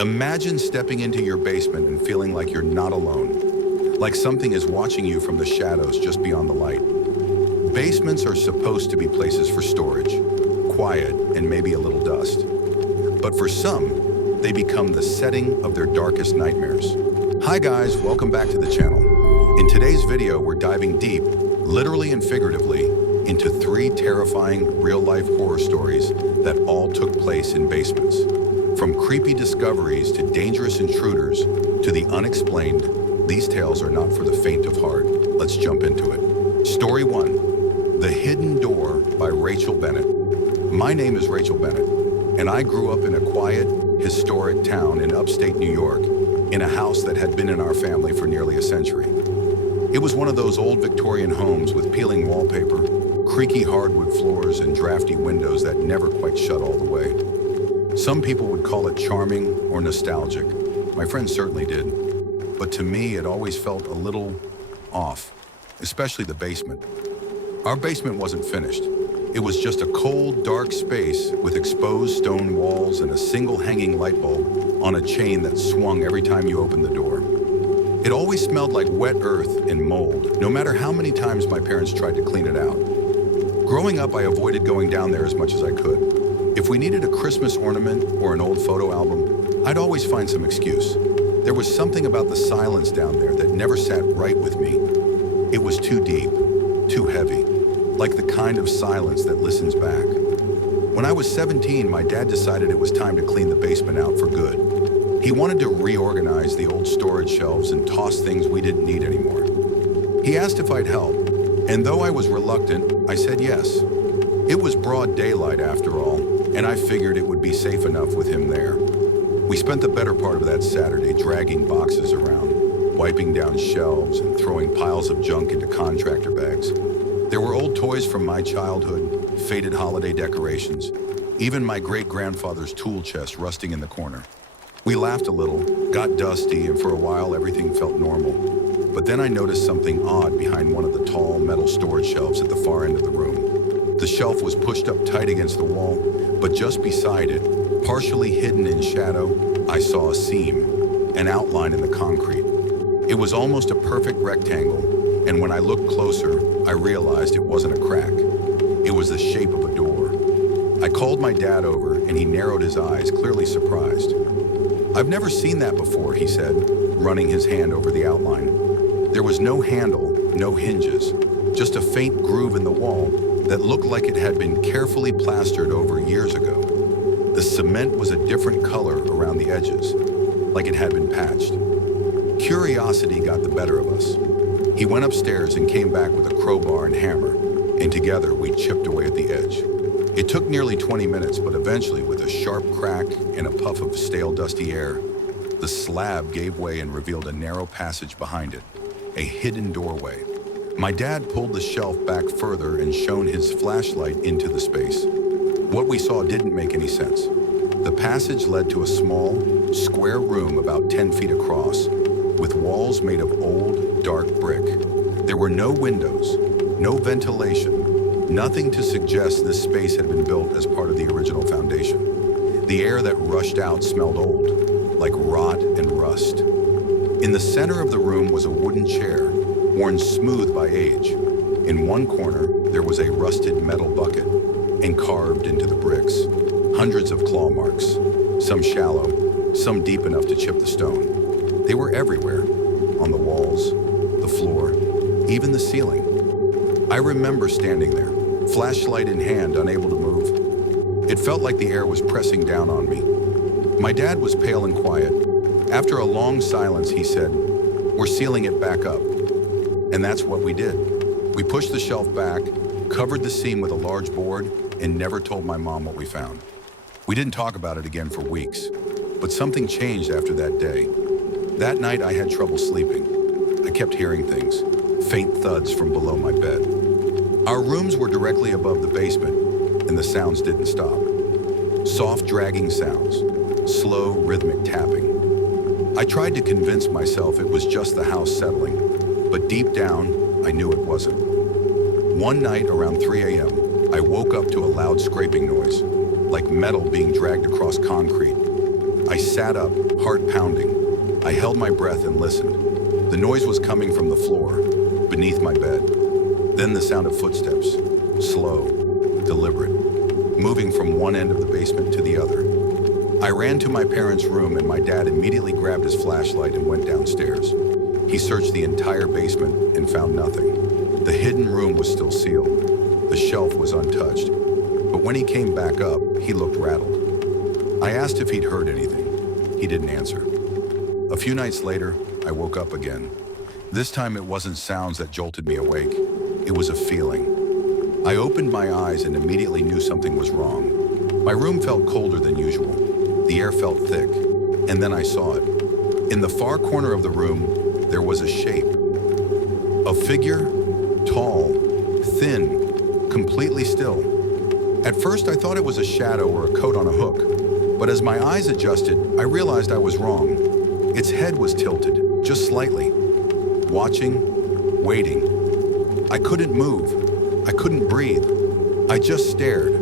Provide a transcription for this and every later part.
Imagine stepping into your basement and feeling like you're not alone, like something is watching you from the shadows just beyond the light. Basements are supposed to be places for storage, quiet, and maybe a little dust. But for some, they become the setting of their darkest nightmares. Hi guys, welcome back to the channel. In today's video, we're diving deep, literally and figuratively, into 3 terrifying real-life horror stories that all took place in basements. From creepy discoveries to dangerous intruders to the unexplained, these tales are not for the faint of heart. Let's jump into it. Story 1, The Hidden Door by Rachel Bennett. My name is Rachel Bennett, and I grew up in a quiet, historic town in upstate New York, in a house that had been in our family for nearly a century. It was one of those old Victorian homes with peeling wallpaper, creaky hardwood floors, and drafty windows that never quite shut all the way. Some people would call it charming or nostalgic. My friends certainly did. But to me, it always felt a little off, especially the basement. Our basement wasn't finished. It was just a cold, dark space with exposed stone walls and a single hanging light bulb on a chain that swung every time you opened the door. It always smelled like wet earth and mold, no matter how many times my parents tried to clean it out. Growing up, I avoided going down there as much as I could. If we needed a Christmas ornament or an old photo album, I'd always find some excuse. There was something about the silence down there that never sat right with me. It was too deep, too heavy, like the kind of silence that listens back. When I was 17, my dad decided it was time to clean the basement out for good. He wanted to reorganize the old storage shelves and toss things we didn't need anymore. He asked if I'd help, and though I was reluctant, I said yes. It was broad daylight after all, and I figured it would be safe enough with him there. We spent the better part of that Saturday dragging boxes around, wiping down shelves and throwing piles of junk into contractor bags. There were old toys from my childhood, faded holiday decorations, even my great-grandfather's tool chest rusting in the corner. We laughed a little, got dusty, and for a while everything felt normal. But then I noticed something odd behind one of the tall metal storage shelves at the far end of the room. The shelf was pushed up tight against the wall, but just beside it, partially hidden in shadow, I saw a seam, an outline in the concrete. It was almost a perfect rectangle, and when I looked closer, I realized it wasn't a crack. It was the shape of a door. I called my dad over, and he narrowed his eyes, clearly surprised. "I've never seen that before," he said, running his hand over the outline. There was no handle, no hinges, just a faint groove in the wall that looked like it had been carefully plastered over years ago. The cement was a different color around the edges, like it had been patched. Curiosity got the better of us. He went upstairs and came back with a crowbar and hammer, and together we chipped away at the edge. It took nearly 20 minutes, but eventually, with a sharp crack and a puff of stale, dusty air, the slab gave way and revealed a narrow passage behind it, a hidden doorway. My dad pulled the shelf back further and shone his flashlight into the space. What we saw didn't make any sense. The passage led to a small, square room about 10 feet across, with walls made of old, dark brick. There were no windows, no ventilation, nothing to suggest this space had been built as part of the original foundation. The air that rushed out smelled old, like rot and rust. In the center of the room was a wooden chair, worn smooth by age. In one corner, there was a rusted metal bucket, and carved into the bricks, hundreds of claw marks, some shallow, some deep enough to chip the stone. They were everywhere, on the walls, the floor, even the ceiling. I remember standing there, flashlight in hand, unable to move. It felt like the air was pressing down on me. My dad was pale and quiet. After a long silence, he said, "We're sealing it back up." And that's what we did. We pushed the shelf back, covered the seam with a large board, and never told my mom what we found. We didn't talk about it again for weeks, but something changed after that day. That night I had trouble sleeping. I kept hearing things, faint thuds from below my bed. Our rooms were directly above the basement, and the sounds didn't stop. Soft dragging sounds, slow rhythmic tapping. I tried to convince myself it was just the house settling, but deep down, I knew it wasn't. One night around 3 a.m., I woke up to a loud scraping noise, like metal being dragged across concrete. I sat up, heart pounding. I held my breath and listened. The noise was coming from the floor, beneath my bed. Then the sound of footsteps, slow, deliberate, moving from one end of the basement to the other. I ran to my parents' room and my dad immediately grabbed his flashlight and went downstairs. He searched the entire basement and found nothing. The hidden room was still sealed. The shelf was untouched. But when he came back up, he looked rattled. I asked if he'd heard anything. He didn't answer. A few nights later, I woke up again. This time it wasn't sounds that jolted me awake. It was a feeling. I opened my eyes and immediately knew something was wrong. My room felt colder than usual. The air felt thick. And then I saw it. In the far corner of the room, there was a shape. A figure, tall, thin, completely still. At first I thought it was a shadow or a coat on a hook. But as my eyes adjusted, I realized I was wrong. Its head was tilted, just slightly. Watching, waiting. I couldn't move. I couldn't breathe. I just stared.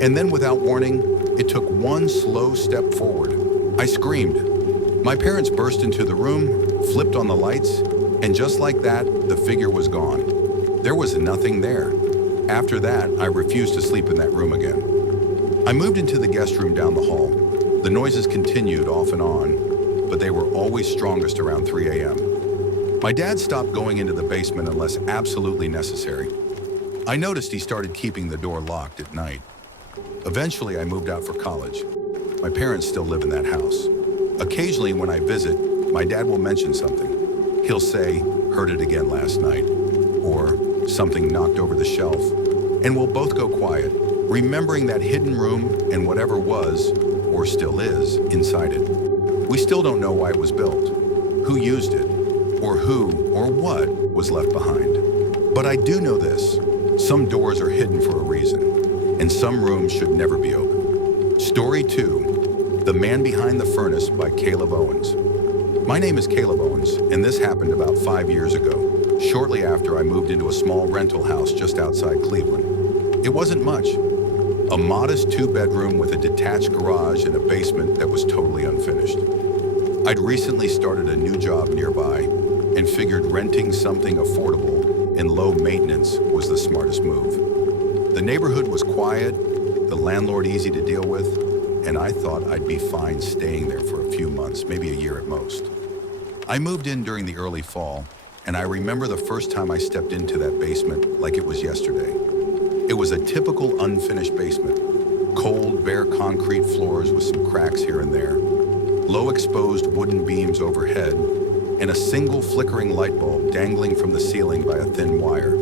And then without warning, it took one slow step forward. I screamed. My parents burst into the room, flipped on the lights, and just like that, the figure was gone. There was nothing there. After that, I refused to sleep in that room again. I moved into the guest room down the hall. The noises continued off and on, but they were always strongest around 3 a.m. My dad stopped going into the basement unless absolutely necessary. I noticed he started keeping the door locked at night. Eventually, I moved out for college. My parents still live in that house. Occasionally, when I visit, my dad will mention something. He'll say, "Heard it again last night," or "Something knocked over the shelf," and we'll both go quiet, remembering that hidden room and whatever was, or still is, inside it. We still don't know why it was built, who used it, or who or what was left behind. But I do know this: some doors are hidden for a reason, and some rooms should never be open. Story 2, The Man Behind the Furnace by Caleb Owens. My name is Caleb Owens, and this happened about 5 years ago, shortly after I moved into a small rental house just outside Cleveland. It wasn't much. A modest 2-bedroom with a detached garage and a basement that was totally unfinished. I'd recently started a new job nearby and figured renting something affordable and low maintenance was the smartest move. The neighborhood was quiet, the landlord easy to deal with, and I thought I'd be fine staying there for a few months, maybe a year at most. I moved in during the early fall, and I remember the first time I stepped into that basement like it was yesterday. It was a typical unfinished basement. Cold, bare concrete floors with some cracks here and there. Low exposed wooden beams overhead, and a single flickering light bulb dangling from the ceiling by a thin wire.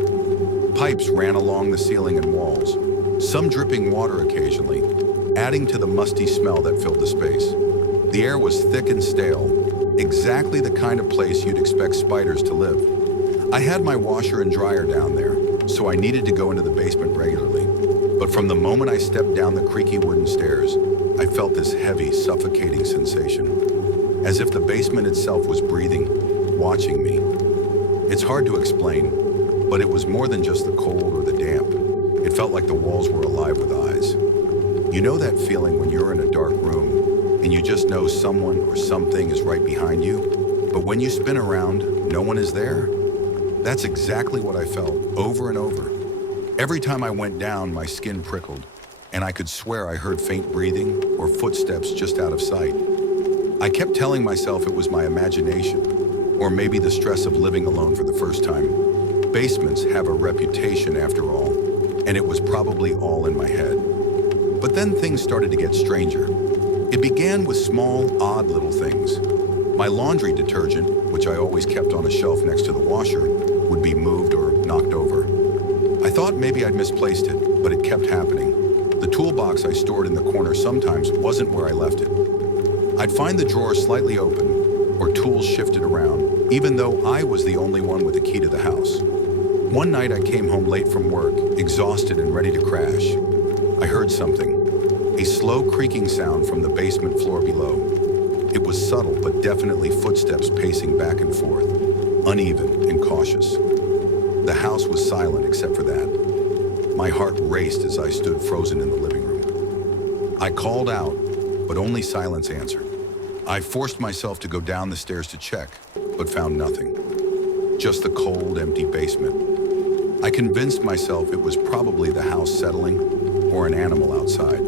Pipes ran along the ceiling and walls, some dripping water occasionally, adding to the musty smell that filled the space. The air was thick and stale, exactly the kind of place you'd expect spiders to live. I had my washer and dryer down there, so I needed to go into the basement regularly. But from the moment I stepped down the creaky wooden stairs, I felt this heavy, suffocating sensation, as if the basement itself was breathing, watching me. It's hard to explain, but it was more than just the cold or the damp. It felt like the walls were alive with eyes. You know that feeling when you're in a dark room and you just know someone or something is right behind you, but when you spin around, no one is there? That's exactly what I felt, over and over. Every time I went down, my skin prickled, and I could swear I heard faint breathing or footsteps just out of sight. I kept telling myself it was my imagination, or maybe the stress of living alone for the first time. Basements have a reputation after all, and it was probably all in my head. But then things started to get stranger. It began with small, odd little things. My laundry detergent, which I always kept on a shelf next to the washer, would be moved or knocked over. I thought maybe I'd misplaced it, but it kept happening. The toolbox I stored in the corner sometimes wasn't where I left it. I'd find the drawer slightly open, or tools shifted around, even though I was the only one with the key to the house. One night I came home late from work, exhausted and ready to crash. I heard something, a slow creaking sound from the basement floor below. It was subtle, but definitely footsteps pacing back and forth, uneven and cautious. The house was silent except for that. My heart raced as I stood frozen in the living room. I called out, but only silence answered. I forced myself to go down the stairs to check, but found nothing. Just the cold, empty basement. I convinced myself it was probably the house settling or an animal outside.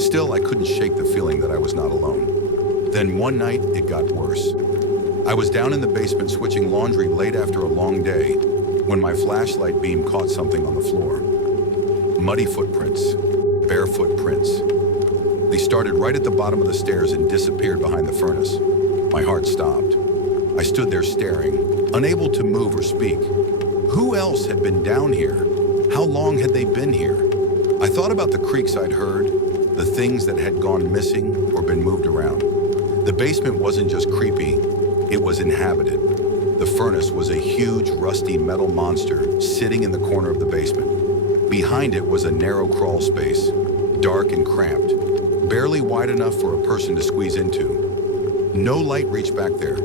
Still, I couldn't shake the feeling that I was not alone. Then one night, it got worse. I was down in the basement switching laundry late after a long day when my flashlight beam caught something on the floor. Muddy footprints, bare footprints. They started right at the bottom of the stairs and disappeared behind the furnace. My heart stopped. I stood there staring, unable to move or speak. Who else had been down here? How long had they been here? I thought about the creaks I'd heard, the things that had gone missing or been moved around. The basement wasn't just creepy, it was inhabited. The furnace was a huge, rusty metal monster sitting in the corner of the basement. Behind it was a narrow crawl space, dark and cramped, barely wide enough for a person to squeeze into. No light reached back there,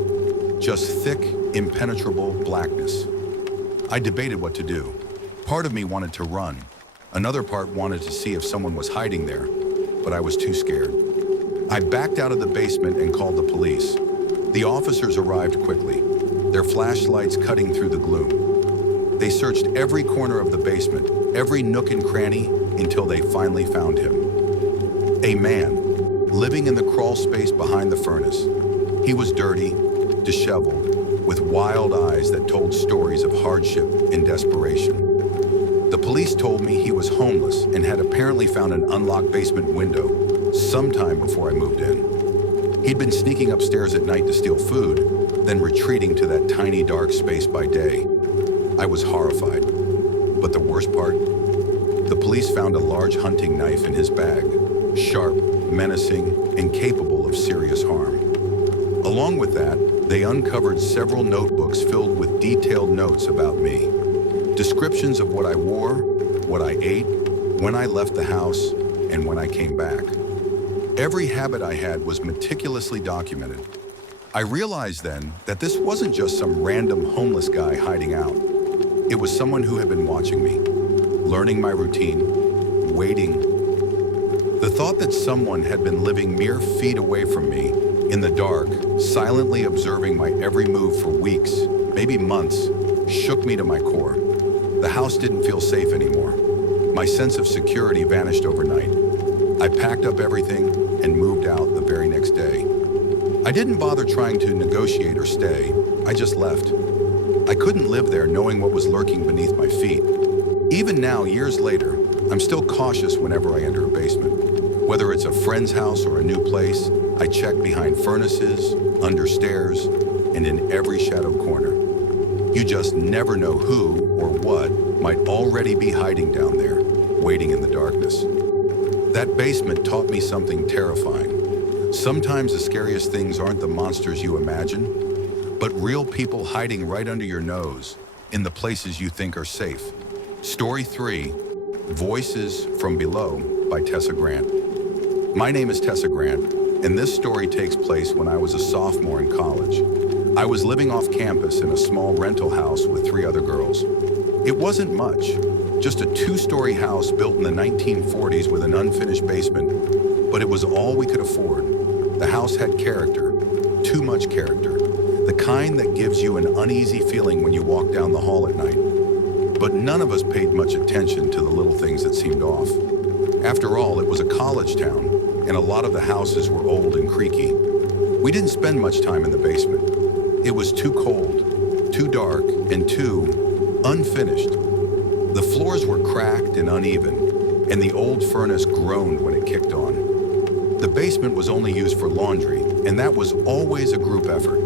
just thick, impenetrable blackness. I debated what to do. Part of me wanted to run. Another part wanted to see if someone was hiding there, but I was too scared. I backed out of the basement and called the police. The officers arrived quickly, their flashlights cutting through the gloom. They searched every corner of the basement, every nook and cranny, until they finally found him. A man, living in the crawl space behind the furnace. He was dirty, disheveled, with wild eyes that told stories of hardship and desperation. The police told me he was homeless and had apparently found an unlocked basement window sometime before I moved in. He'd been sneaking upstairs at night to steal food, then retreating to that tiny dark space by day. I was horrified. But the worst part? The police found a large hunting knife in his bag, sharp, menacing, and capable of serious harm. Along with that, they uncovered several notebooks filled with detailed notes about me. Descriptions of what I wore, what I ate, when I left the house, and when I came back. Every habit I had was meticulously documented. I realized then that this wasn't just some random homeless guy hiding out. It was someone who had been watching me, learning my routine, waiting. The thought that someone had been living mere feet away from me, in the dark, silently observing my every move for weeks, maybe months, shook me to my core. The house didn't feel safe anymore. My sense of security vanished overnight. I packed up everything and moved out the very next day. I didn't bother trying to negotiate or stay. I just left. I couldn't live there knowing what was lurking beneath my feet. Even now, years later, I'm still cautious whenever I enter a basement. Whether it's a friend's house or a new place, I check behind furnaces, under stairs, and in every shadowed corner. You just never know who or what might already be hiding down there, waiting in the darkness. That basement taught me something terrifying. Sometimes the scariest things aren't the monsters you imagine, but real people hiding right under your nose, in the places you think are safe. Story 3, Voices from Below by Tessa Grant. My name is Tessa Grant, and this story takes place when I was a sophomore in college. I was living off campus in a small rental house with 3 other girls. It wasn't much, just a 2-story house built in the 1940s with an unfinished basement, but it was all we could afford. The house had character, too much character, the kind that gives you an uneasy feeling when you walk down the hall at night. But none of us paid much attention to the little things that seemed off. After all, it was a college town, and a lot of the houses were old and creaky. We didn't spend much time in the basement. It was too cold, too dark, and too unfinished. The floors were cracked and uneven, and the old furnace groaned when it kicked on. The basement was only used for laundry, and that was always a group effort.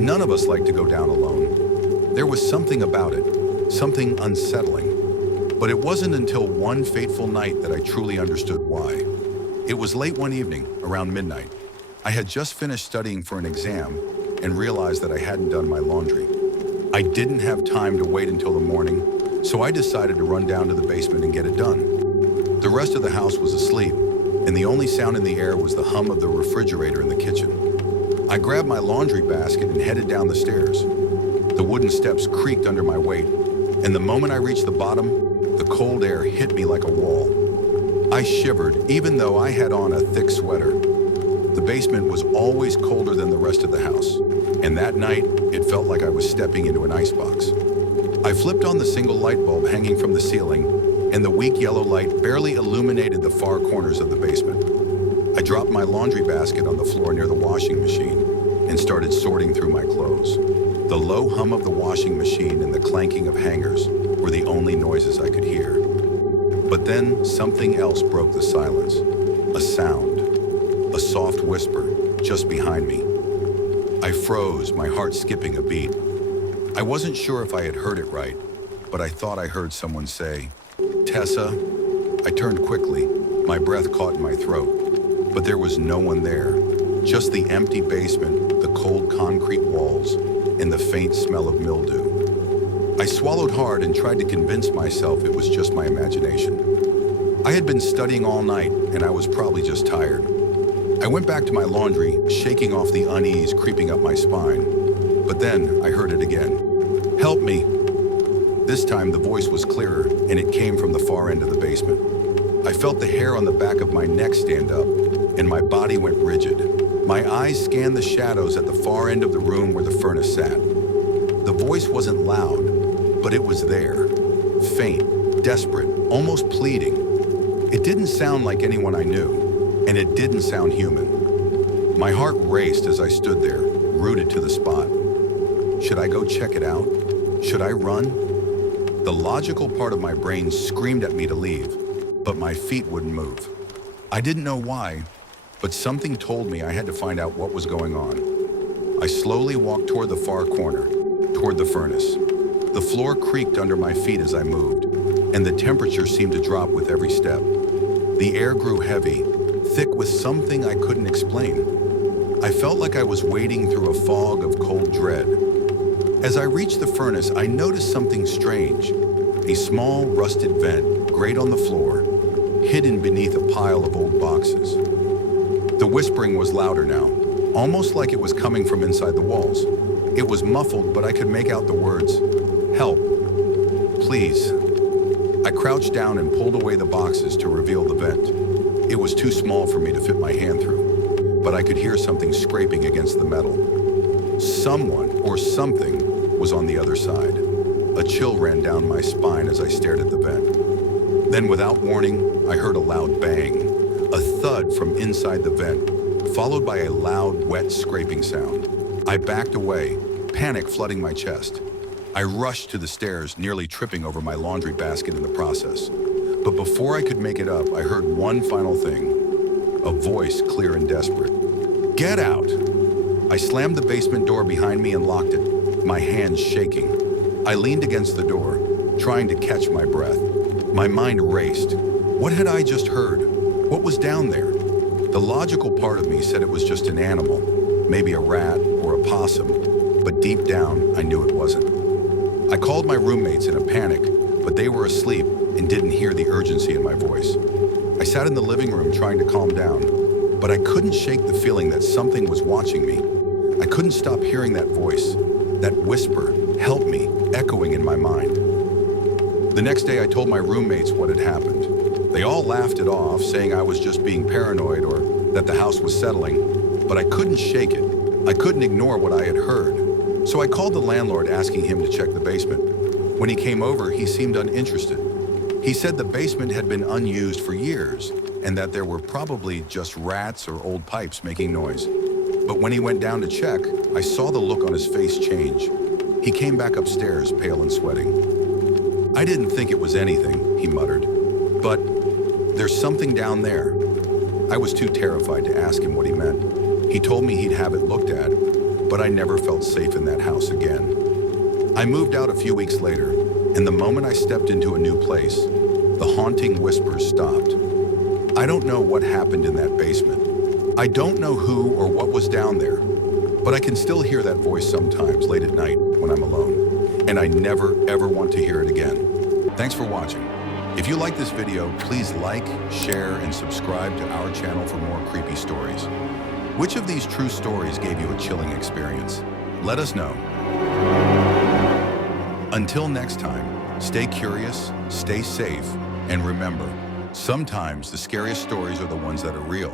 None of us liked to go down alone. There was something about it, something unsettling. But it wasn't until one fateful night that I truly understood why. It was late one evening, around midnight. I had just finished studying for an exam and realized that I hadn't done my laundry. I didn't have time to wait until the morning, so I decided to run down to the basement and get it done. The rest of the house was asleep, and the only sound in the air was the hum of the refrigerator in the kitchen. I grabbed my laundry basket and headed down the stairs. The wooden steps creaked under my weight, and the moment I reached the bottom, the cold air hit me like a wall. I shivered, even though I had on a thick sweater. The basement was always colder than the rest of the house, and that night, it felt like I was stepping into an icebox. I flipped on the single light bulb hanging from the ceiling, and the weak yellow light barely illuminated the far corners of the basement. I dropped my laundry basket on the floor near the washing machine and started sorting through my clothes. The low hum of the washing machine and the clanking of hangers were the only noises I could hear. But then something else broke the silence. A sound, a soft whisper just behind me. I froze, my heart skipping a beat. I wasn't sure if I had heard it right, but I thought I heard someone say, "Tessa." I turned quickly, my breath caught in my throat, but there was no one there. Just the empty basement, the cold concrete walls, and the faint smell of mildew. I swallowed hard and tried to convince myself it was just my imagination. I had been studying all night, and I was probably just tired. I went back to my laundry, shaking off the unease creeping up my spine. But then I heard it again. "Help me." This time the voice was clearer, and it came from the far end of the basement. I felt the hair on the back of my neck stand up, and my body went rigid. My eyes scanned the shadows at the far end of the room where the furnace sat. The voice wasn't loud, but it was there. Faint, desperate, almost pleading. It didn't sound like anyone I knew, and it didn't sound human. My heart raced as I stood there, rooted to the spot. Should I go check it out? Should I run? The logical part of my brain screamed at me to leave, but my feet wouldn't move. I didn't know why, but something told me I had to find out what was going on. I slowly walked toward the far corner, toward the furnace. The floor creaked under my feet as I moved, and the temperature seemed to drop with every step. The air grew heavy, thick with something I couldn't explain. I felt like I was wading through a fog of cold dread. As I reached the furnace, I noticed something strange. A small, rusted vent, grate on the floor, hidden beneath a pile of old boxes. The whispering was louder now, almost like it was coming from inside the walls. It was muffled, but I could make out the words, "Help, please." I crouched down and pulled away the boxes to reveal the vent. It was too small for me to fit my hand through, but I could hear something scraping against the metal. Someone or something was on the other side. A chill ran down my spine as I stared at the vent. Then, without warning, I heard a loud bang, a thud from inside the vent, followed by a loud, wet scraping sound. I backed away, panic flooding my chest. I rushed to the stairs, nearly tripping over my laundry basket in the process. But before I could make it up, I heard one final thing, a voice clear and desperate. "Get out!" I slammed the basement door behind me and locked it, my hands shaking. I leaned against the door, trying to catch my breath. My mind raced. What had I just heard? What was down there? The logical part of me said it was just an animal, maybe a rat or a possum, but deep down, I knew it wasn't. I called my roommates in a panic, but they were asleep and didn't hear the urgency in my voice. I sat in the living room trying to calm down, but I couldn't shake the feeling that something was watching me. I couldn't stop hearing that voice, that whisper, "Help me," echoing in my mind. The next day I told my roommates what had happened. They all laughed it off, saying I was just being paranoid or that the house was settling, but I couldn't shake it. I couldn't ignore what I had heard. So I called the landlord asking him to check the basement. When he came over, he seemed uninterested. He said the basement had been unused for years and that there were probably just rats or old pipes making noise. But when he went down to check, I saw the look on his face change. He came back upstairs, pale and sweating. "I didn't think it was anything," he muttered, "but there's something down there." I was too terrified to ask him what he meant. He told me he'd have it looked at, but I never felt safe in that house again. I moved out a few weeks later, and the moment I stepped into a new place, the haunting whispers stopped. I don't know what happened in that basement. I don't know who or what was down there, but I can still hear that voice sometimes late at night when I'm alone, and I never ever want to hear it again. Thanks for watching. If you like this video, please like, share, and subscribe to our channel for more creepy stories. Which of these true stories gave you a chilling experience? Let us know. Until next time, stay curious, stay safe, and remember, sometimes the scariest stories are the ones that are real.